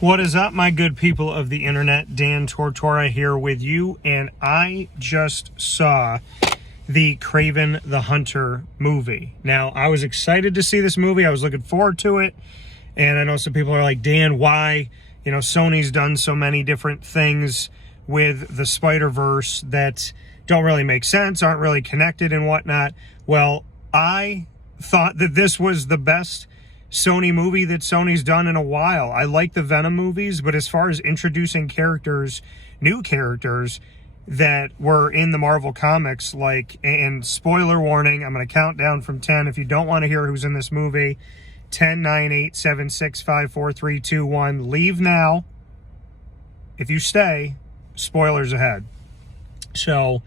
What is up, my good people of the internet? Dan Tortora here with you, and I just saw the Kraven the Hunter movie. Now, I was excited to see this movie. I was looking forward to it, and I know some people are like, Dan, why? You know, Sony's done so many different things with the Spider-Verse that don't really make sense, aren't really connected and whatnot. Well, I thought that this was the best Sony movie that Sony's done in a while. I like the Venom movies, but as far as introducing characters, new characters that were in the Marvel comics, like, and spoiler warning, I'm going to count down from 10 if you don't want to hear who's in this movie. 10, 9, 8, 7, 6, 5, 4, 3, 2, 1. Leave now. If you stay, spoilers ahead. So,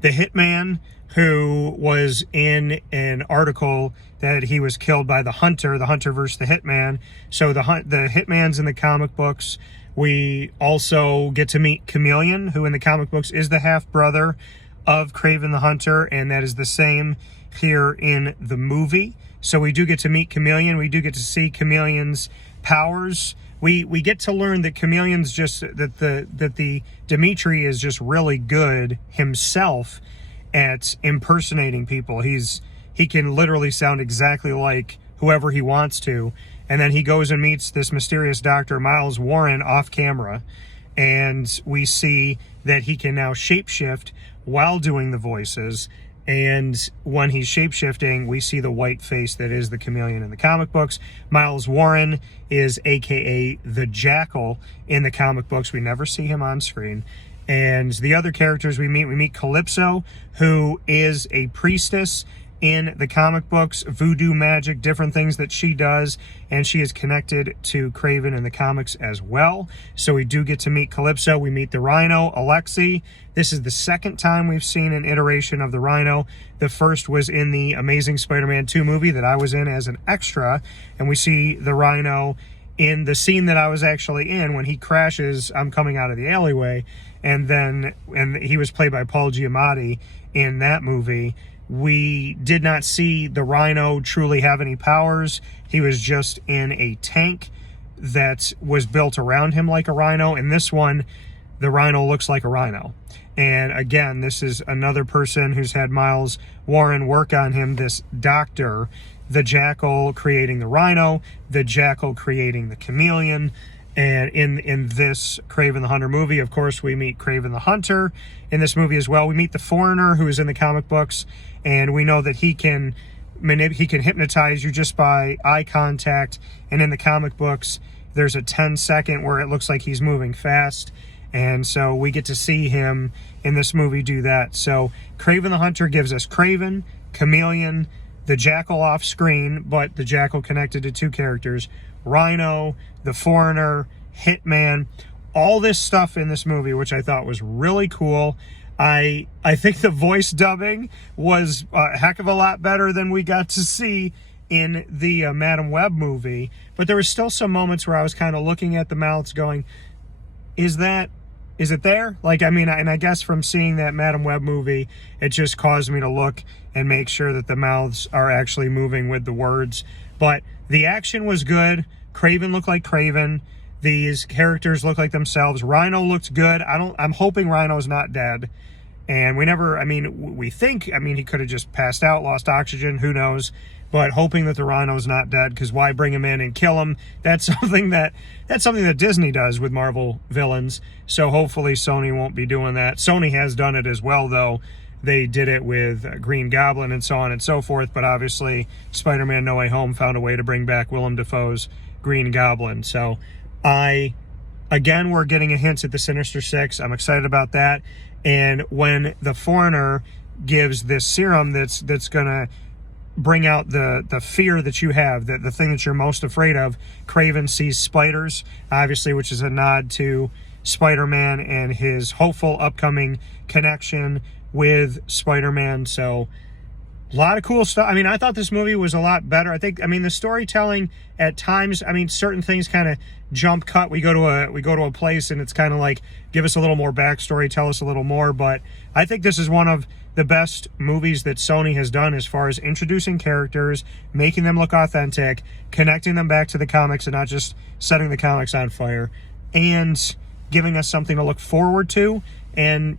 the Hitman, who was in an article that he was killed by the Hunter versus the Hitman. So the Hitman's in the comic books. We also get to meet Chameleon, who in the comic books is the half-brother of Kraven the Hunter, and that is the same here in the movie. So we do get to meet Chameleon. We do get to see Chameleon's powers. We get to learn that Chameleon's just, that the Dimitri is just really good himself at impersonating people. He can literally sound exactly like whoever he wants to. And then he goes and meets this mysterious doctor, Miles Warren, off camera. And we see that he can now shapeshift while doing the voices. And when he's shapeshifting, we see the white face that is the Chameleon in the comic books. Miles Warren is AKA the Jackal in the comic books. We never see him on screen. And the other characters we meet Calypso, who is a priestess in the comic books, voodoo magic, different things that she does, and she is connected to Kraven in the comics as well. So we do get to meet Calypso. We meet the Rhino, Alexei. This is the second time we've seen an iteration of the Rhino. The first was in the Amazing Spider-Man 2 movie that I was in as an extra, and we see the Rhino in the scene that I was actually in when he crashes. I'm coming out of the alleyway, and he was played by Paul Giamatti in that movie. We did not see the Rhino truly have any powers. He was just in a tank that was built around him like a rhino. In this one, the Rhino looks like a rhino. And again, this is another person who's had Miles Warren work on him, this doctor, the Jackal creating the Rhino, the Jackal creating the Chameleon. And in this Kraven the Hunter movie, of course, we meet Kraven the Hunter in this movie as well. We meet the Foreigner, who is in the comic books, and we know that he can hypnotize you just by eye contact. And in the comic books, there's a 10-second where it looks like he's moving fast. And so we get to see him in this movie do that. So Kraven the Hunter gives us Kraven, Chameleon, the Jackal off screen, but the Jackal connected to two characters, Rhino, the Foreigner, Hitman, all this stuff in this movie, which I thought was really cool. I think the voice dubbing was a heck of a lot better than we got to see in the Madam Web movie, but there were still some moments where I was kind of looking at the mouths going, is it there? Like, I mean, and I guess from seeing that Madam Web movie, it just caused me to look and make sure that the mouths are actually moving with the words. But the action was good. Kraven looked like Kraven. These characters look like themselves. Rhino looked good. I'm hoping Rhino's not dead. And we think, he could have just passed out, lost oxygen, who knows. But hoping that the Rhino's not dead, because why bring him in and kill him? That's something that Disney does with Marvel villains. So hopefully Sony won't be doing that. Sony has done it as well, though. They did it with Green Goblin and so on and so forth. But obviously, Spider-Man No Way Home found a way to bring back Willem Dafoe's Green Goblin. So again, we're getting a hint at the Sinister Six. I'm excited about that. And when the Foreigner gives this serum that's going to bring out the fear that you have, the thing that you're most afraid of, Kraven sees spiders, obviously, which is a nod to Spider-Man and his hopeful upcoming connection with Spider-Man. So A lot of cool stuff. I mean, I thought this movie was a lot better. I mean, the storytelling at times, I mean, certain things kind of jump cut. We go to a place and it's kind of like, give us a little more backstory, tell us a little more. But I think this is one of the best movies that Sony has done as far as introducing characters, making them look authentic, connecting them back to the comics and not just setting the comics on fire, and giving us something to look forward to, and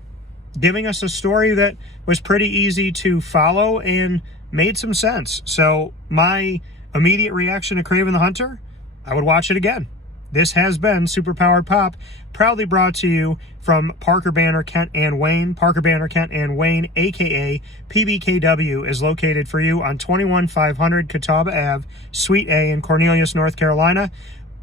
giving us a story that was pretty easy to follow and made some sense. So my immediate reaction to Kraven the Hunter, I would watch it again. This has been Superpowered Pop, proudly brought to you from Parker Banner, Kent and Wayne. Parker Banner, Kent and Wayne, aka PBKW, is located for you on 21500 Catawba Ave, Suite A in Cornelius, North Carolina.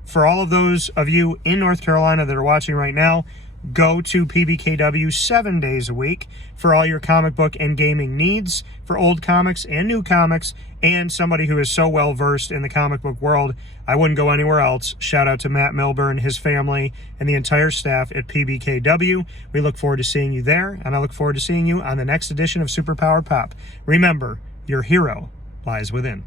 For all of those of you in North Carolina that are watching right now, go to PBKW 7 days a week for all your comic book and gaming needs, for old comics and new comics, and somebody who is so well versed in the comic book world, I wouldn't go anywhere else. Shout out to Matt Milburn, his family, and the entire staff at PBKW. We look forward to seeing you there, and I look forward to seeing you on the next edition of Superpowered Pop. Remember, your hero lies within.